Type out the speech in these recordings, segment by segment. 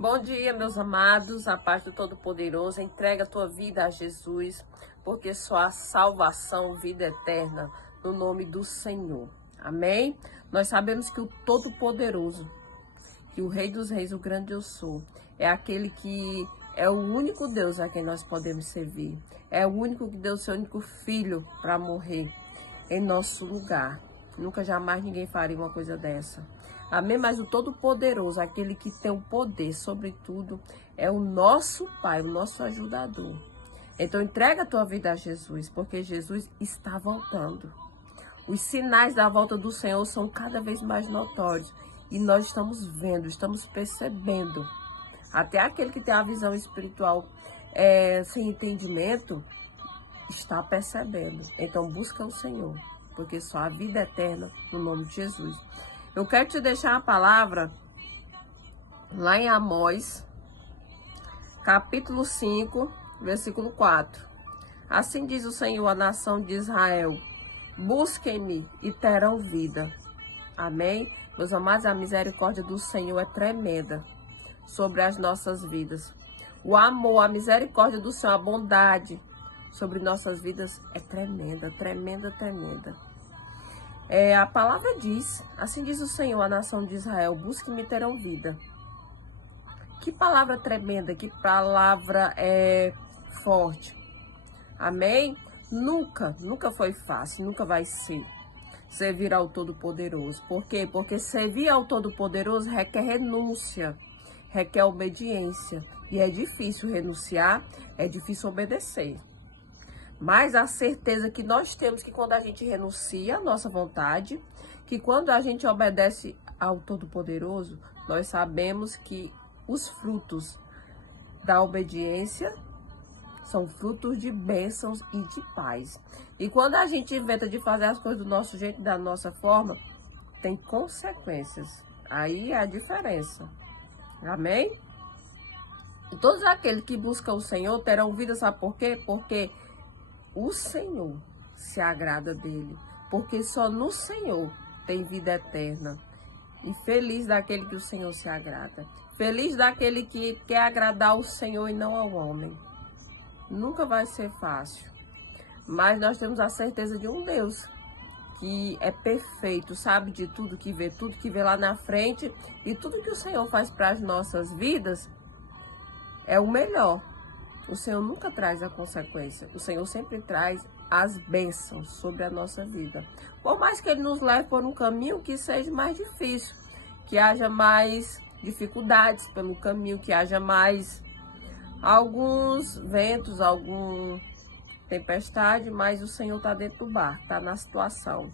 Bom dia, meus amados, a paz do Todo-Poderoso. Entrega a tua vida a Jesus, porque só há salvação, vida eterna, no nome do Senhor. Amém? Nós sabemos que o Todo-Poderoso, que o Rei dos Reis, o grande eu sou, é aquele que é o único Deus a quem nós podemos servir. É o único que deu seu único filho para morrer em nosso lugar. Nunca jamais ninguém faria uma coisa dessa. Amém? Mas o Todo-Poderoso, aquele que tem o poder sobre tudo, é o nosso Pai, o nosso ajudador. Então entrega a tua vida a Jesus, porque Jesus está voltando. Os sinais da volta do Senhor são cada vez mais notórios. E nós estamos vendo, estamos percebendo. Até aquele que tem a visão espiritual sem entendimento, está percebendo. Então busca o Senhor, porque só a vida eterna no nome de Jesus. Eu quero te deixar a palavra lá em Amós, capítulo 5, versículo 4. Assim diz o Senhor à nação de Israel: busquem-me e terão vida. Amém? Meus amados, a misericórdia do Senhor é tremenda sobre as nossas vidas. O amor, a misericórdia do Senhor, a bondade sobre nossas vidas é tremenda, tremenda, tremenda. A palavra diz, assim diz o Senhor à nação de Israel: busque-me e terão vida. Que palavra tremenda, que palavra forte. Amém? Nunca foi fácil, nunca vai ser servir ao Todo-Poderoso. Por quê? Porque servir ao Todo-Poderoso requer renúncia, requer obediência. E é difícil renunciar, é difícil obedecer. Mas a certeza que nós temos que quando a gente renuncia à nossa vontade, que quando a gente obedece ao Todo-Poderoso, nós sabemos que os frutos da obediência são frutos de bênçãos e de paz. E quando a gente inventa de fazer as coisas do nosso jeito, da nossa forma, tem consequências. Aí é a diferença. Amém? E todos aqueles que buscam o Senhor terão vida, sabe por quê? Porque o Senhor se agrada dele, porque só no Senhor tem vida eterna. E feliz daquele que o Senhor se agrada. Feliz daquele que quer agradar o Senhor e não ao homem. Nunca vai ser fácil. Mas nós temos a certeza de um Deus que é perfeito, sabe de tudo que vê lá na frente. E tudo que o Senhor faz para as nossas vidas é o melhor. O Senhor nunca traz a consequência. O Senhor sempre traz as bênçãos sobre a nossa vida. Por mais que Ele nos leve por um caminho que seja mais difícil, que haja mais dificuldades pelo caminho, que haja mais alguns ventos, alguma tempestade, mas o Senhor está dentro do barco, está na situação.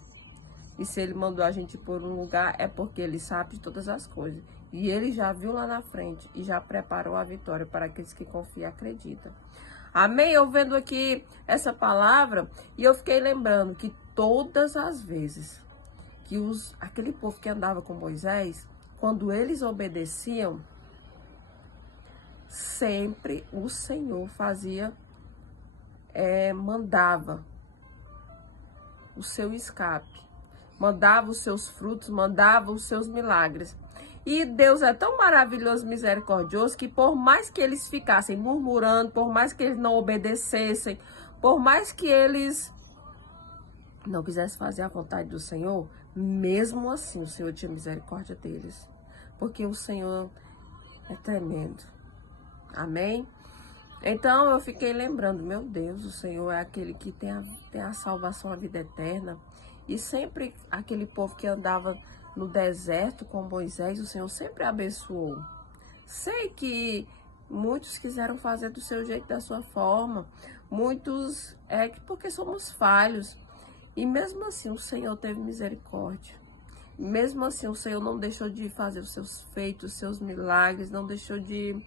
E se Ele mandou a gente por um lugar, é porque Ele sabe de todas as coisas. E Ele já viu lá na frente e já preparou a vitória para aqueles que confiam e acreditam. Amém? Eu vendo aqui essa palavra e eu fiquei lembrando que todas as vezes que aquele povo que andava com Moisés, quando eles obedeciam, sempre o Senhor mandava o seu escape, mandava os seus frutos, mandava os seus milagres. E Deus é tão maravilhoso, misericordioso, que por mais que eles ficassem murmurando, por mais que eles não obedecessem, por mais que eles não quisessem fazer a vontade do Senhor, mesmo assim o Senhor tinha misericórdia deles. Porque o Senhor é tremendo. Amém? Então eu fiquei lembrando, meu Deus, o Senhor é aquele que tem a salvação, a vida eterna. E sempre aquele povo que andava no deserto com Moisés, o Senhor sempre abençoou. Sei que muitos quiseram fazer do seu jeito, da sua forma. Muitos porque somos falhos. E mesmo assim o Senhor teve misericórdia. Mesmo assim o Senhor não deixou de fazer os seus feitos, os seus milagres, não deixou de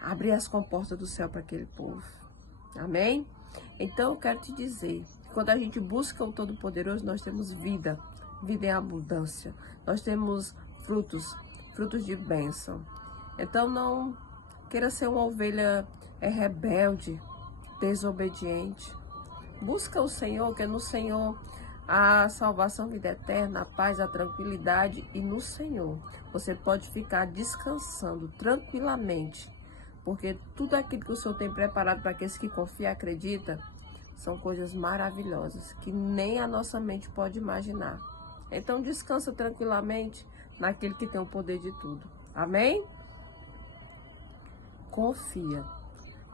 abrir as comportas do céu para aquele povo. Amém? Então eu quero te dizer, quando a gente busca o Todo-Poderoso, nós temos vida, vida em abundância. Nós temos frutos de bênção. Então não queira ser uma ovelha rebelde, desobediente. Busca o Senhor, que no Senhor a salvação, vida eterna, a paz, a tranquilidade e no Senhor. Você pode ficar descansando tranquilamente, porque tudo aquilo que o Senhor tem preparado para aqueles que confiam e acreditam são coisas maravilhosas que nem a nossa mente pode imaginar. Então descansa tranquilamente naquele que tem o poder de tudo. Amém? Confia,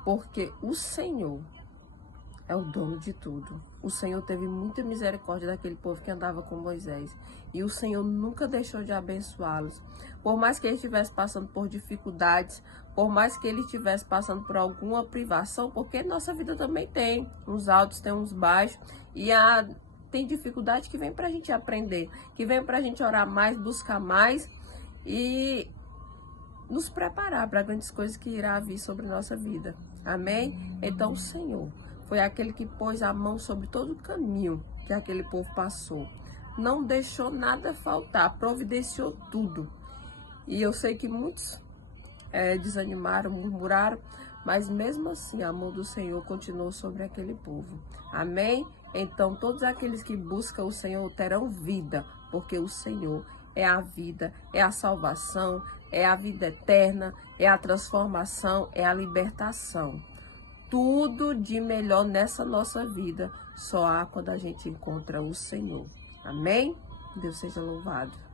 porque o Senhor é o dono de tudo. O Senhor teve muita misericórdia daquele povo que andava com Moisés. E o Senhor nunca deixou de abençoá-los. Por mais que ele estivesse passando por dificuldades, por mais que ele estivesse passando por alguma privação, porque nossa vida também tem uns altos, tem uns baixos. E tem dificuldade que vem pra gente aprender, que vem pra gente orar mais, buscar mais e nos preparar para grandes coisas que irá vir sobre nossa vida. Amém? Então o Senhor foi aquele que pôs a mão sobre todo o caminho que aquele povo passou. Não deixou nada faltar, providenciou tudo. E eu sei que muitos desanimaram, murmuraram, mas mesmo assim a mão do Senhor continuou sobre aquele povo. Amém? Então todos aqueles que buscam o Senhor terão vida, porque o Senhor é a vida, é a salvação, é a vida eterna, é a transformação, é a libertação. Tudo de melhor nessa nossa vida só há quando a gente encontra o Senhor. Amém? Deus seja louvado.